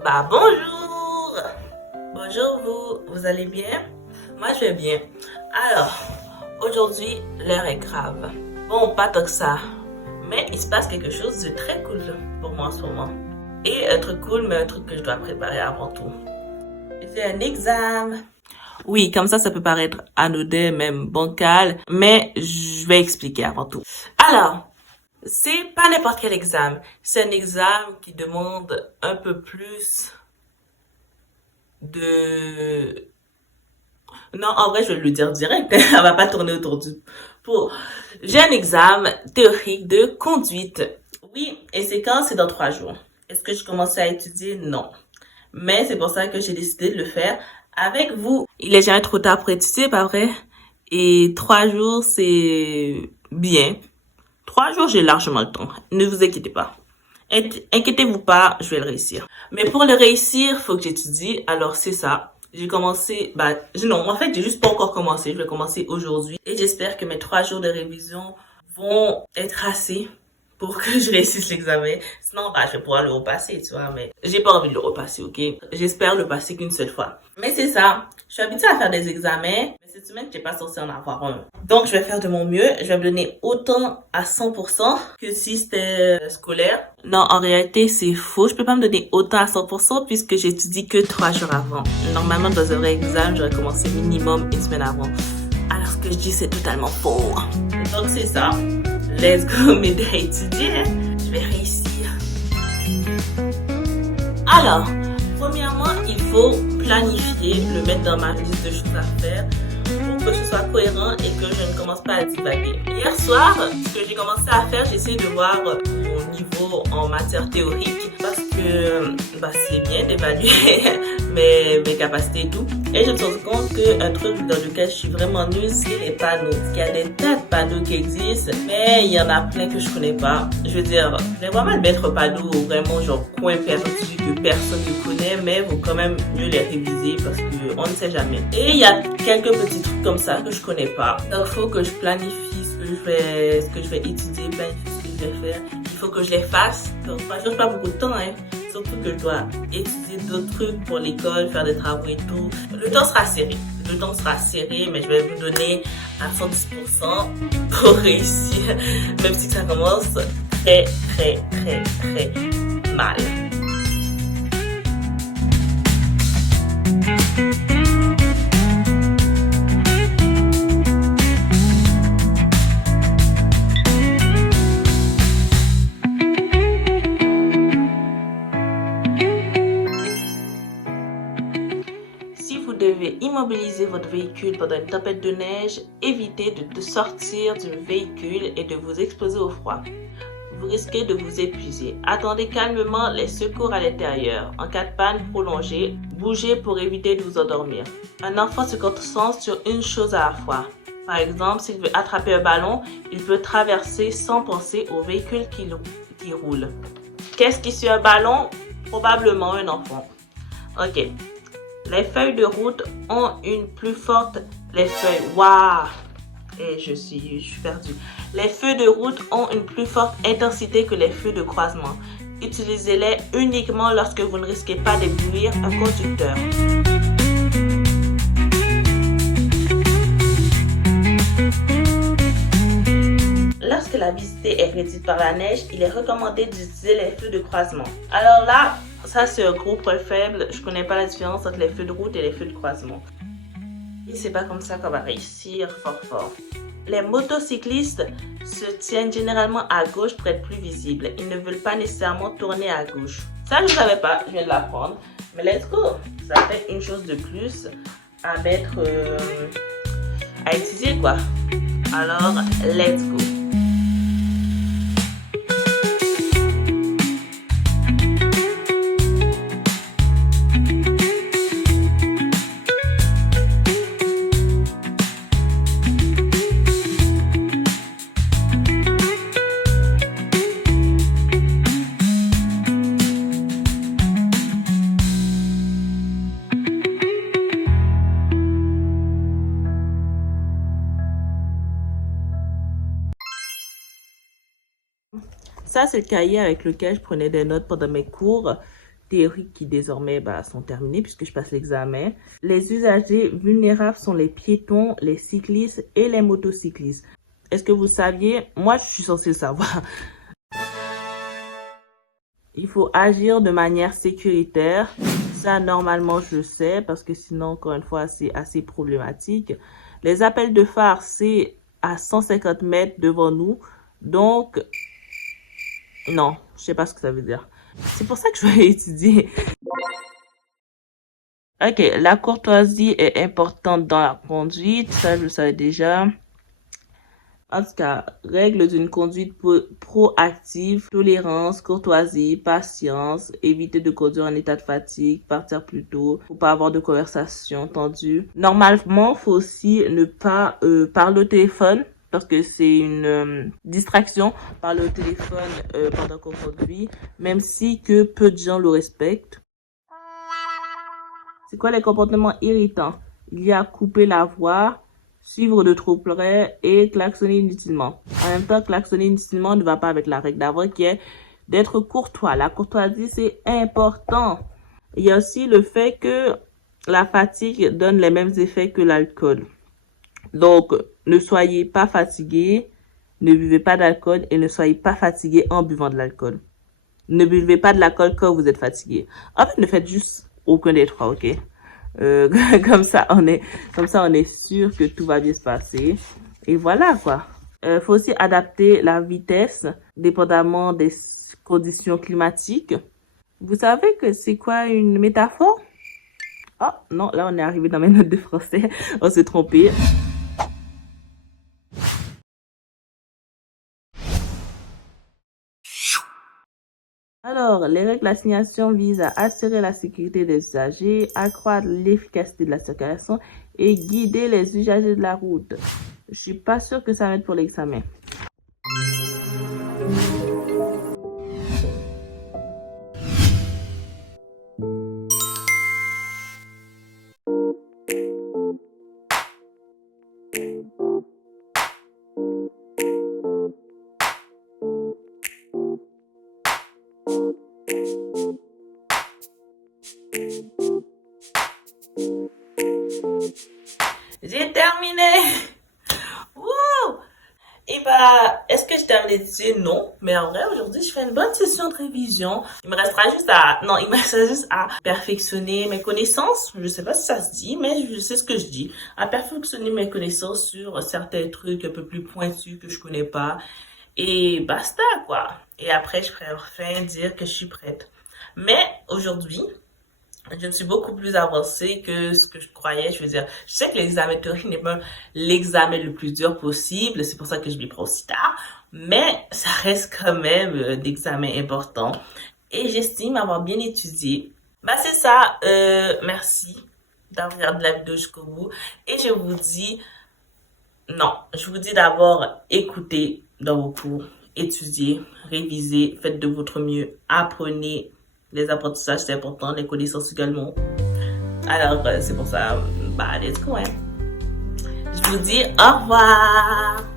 Bonjour. Bonjour vous allez bien? Moi je vais bien. Alors, aujourd'hui l'heure est grave. Bon, pas tant que ça, mais il se passe quelque chose de très cool pour moi en ce moment. Et un truc cool, mais un truc que je dois préparer avant tout. C'est un examen. Oui, comme ça peut paraître anodin, même bancal, mais je vais expliquer avant tout. Alors, c'est pas n'importe quel examen. C'est un examen qui demande un peu plus de... Non, en vrai, je vais le dire direct. On va pas tourner autour du pot. J'ai un examen théorique de conduite. Oui, et c'est quand? C'est dans 3 jours. Est-ce que je commence à étudier? Non. Mais c'est pour ça que j'ai décidé de le faire avec vous. Il est jamais trop tard pour étudier, pas vrai? Et 3 jours, c'est bien. 3 jours, j'ai largement le temps. Ne vous inquiétez pas. Inquiétez-vous pas, je vais le réussir. Mais pour le réussir, faut que j'étudie. Alors c'est ça. J'ai commencé, non, en fait, j'ai juste pas encore commencé. Je vais commencer aujourd'hui. Et j'espère que mes 3 jours de révision vont être assez pour que je réussisse l'examen. Sinon, je vais pouvoir le repasser, tu vois, mais j'ai pas envie de le repasser, ok? J'espère le passer qu'une seule fois. Mais c'est ça. Je suis habituée à faire des examens, mais cette semaine, j'ai pas censé en avoir un. Donc, je vais faire de mon mieux. Je vais me donner autant à 100% que si c'était scolaire. Non, en réalité, c'est faux. Je peux pas me donner autant à 100% puisque j'étudie que 3 jours avant. Normalement, dans un vrai examen, j'aurais commencé minimum une semaine avant. Alors, ce que je dis, c'est totalement faux. Donc, c'est ça. Let's go m'aider à étudier. Je vais réussir. Alors, premièrement, il faut planifier, le mettre dans ma liste de choses à faire pour que ce soit cohérent et que je ne commence pas à divaguer. Hier soir, ce que j'ai commencé à faire, j'ai essayé de voir mon niveau en matière théorique parce que c'est bien d'évaluer mes capacités et tout. Et je me suis rendu compte qu'un truc dans lequel je suis vraiment nulle, c'est les panneaux. Il y a des tas de panneaux qui existent, mais il y en a plein que je connais pas. Je veux dire, je vais vraiment mettre panneaux vraiment genre coin perdu que personne ne connaît, mais il faut quand même mieux les réviser parce qu'on ne sait jamais. Et il y a quelques petits trucs comme ça que je connais pas. Donc il faut que je planifie ce que je vais étudier, planifier ce que je vais faire. Il faut que je les fasse. Donc ça change pas beaucoup de temps, hein. Surtout que je dois étudier d'autres trucs pour l'école, faire des travaux et tout. Le temps sera serré. Le temps sera serré, mais je vais vous donner à 110% pour réussir, même si ça commence très, très, très, très mal. Si vous devez immobiliser votre véhicule pendant une tempête de neige, évitez de sortir du véhicule et de vous exposer au froid. Vous risquez de vous épuiser. Attendez calmement les secours à l'intérieur. En cas de panne prolongée, bougez pour éviter de vous endormir. Un enfant se concentre sur une chose à la fois. Par exemple, s'il veut attraper un ballon, il peut traverser sans penser au véhicule qui roule. Qu'est-ce qui suit un ballon? Probablement un enfant. Ok. Les feuilles de route ont une plus forte... Waouh! Et je suis perdue. Les feux de route ont une plus forte intensité que les feux de croisement. Utilisez-les uniquement lorsque vous ne risquez pas d'éblouir un conducteur. Lorsque la visibilité est réduite par la neige, il est recommandé d'utiliser les feux de croisement. Alors là, ça c'est un gros point faible. Je connais pas la différence entre les feux de route et les feux de croisement. Et c'est pas comme ça qu'on va réussir fort. Les motocyclistes se tiennent généralement à gauche pour être plus visibles. Ils ne veulent pas nécessairement tourner à gauche. Ça, je ne savais pas, je viens de l'apprendre. Mais let's go! Ça fait une chose de plus à mettre, à utiliser quoi. Alors, let's go! Ça, c'est le cahier avec lequel je prenais des notes pendant mes cours. théoriques qui désormais sont terminées puisque je passe l'examen. Les usagers vulnérables sont les piétons, les cyclistes et les motocyclistes. Est-ce que vous saviez? Moi, je suis censée le savoir. Il faut agir de manière sécuritaire. Ça, normalement, je sais parce que sinon, encore une fois, c'est assez problématique. Les appels de phare, c'est à 150 mètres devant nous. Donc, non, je sais pas ce que ça veut dire. C'est pour ça que je vais étudier. Ok, la courtoisie est importante dans la conduite. Ça, je le savais déjà. En tout cas, règles d'une conduite proactive, tolérance, courtoisie, patience, éviter de conduire en état de fatigue, partir plus tôt, faut pas avoir de conversation tendue. Normalement, faut aussi ne pas parler au téléphone parce que c'est une distraction, parler au téléphone pendant qu'on conduit, même si que peu de gens le respectent. C'est quoi les comportements irritants? Il y a couper la voie, suivre de trop près et klaxonner inutilement. En même temps, klaxonner inutilement ne va pas avec la règle d'avant qui est d'être courtois. La courtoisie, c'est important. Il y a aussi le fait que la fatigue donne les mêmes effets que l'alcool. Donc, ne soyez pas fatigué, ne buvez pas d'alcool et ne soyez pas fatigué en buvant de l'alcool. Ne buvez pas de l'alcool quand vous êtes fatigué. En fait, ne faites juste aucun des trois, ok? Comme ça, on est sûr que tout va bien se passer. Et voilà, quoi. Faut aussi adapter la vitesse, dépendamment des conditions climatiques. Vous savez que c'est quoi une métaphore? Oh, non, là, on est arrivé dans mes notes de français. On s'est trompé. Alors, les règles d'assignation visent à assurer la sécurité des usagers, accroître l'efficacité de la circulation et guider les usagers de la route. Je suis pas sûre que ça m'aide pour l'examen. J'ai terminé! Wouh! Et est-ce que je termine d'étudier? Non. Mais en vrai, aujourd'hui, je fais une bonne session de révision. Il me restera juste à perfectionner mes connaissances. Je sais pas si ça se dit, mais je sais ce que je dis. À perfectionner mes connaissances sur certains trucs un peu plus pointus que je connais pas. Et basta, quoi. Et après, je pourrais enfin dire que je suis prête. Mais aujourd'hui, je me suis beaucoup plus avancée que ce que je croyais. Je veux dire, je sais que l'examen théorique n'est pas l'examen le plus dur possible. C'est pour ça que je m'y prends aussi tard. Mais ça reste quand même d'examen important. Et j'estime avoir bien étudié. C'est ça. Merci d'avoir regardé la vidéo jusqu'au bout. Et je vous dis d'abord, écoutez dans vos cours, étudiez, révisez, faites de votre mieux, apprenez. Les apprentissages, c'est important, les connaissances également. Alors, c'est pour ça, let's go, hein. Je vous dis au revoir!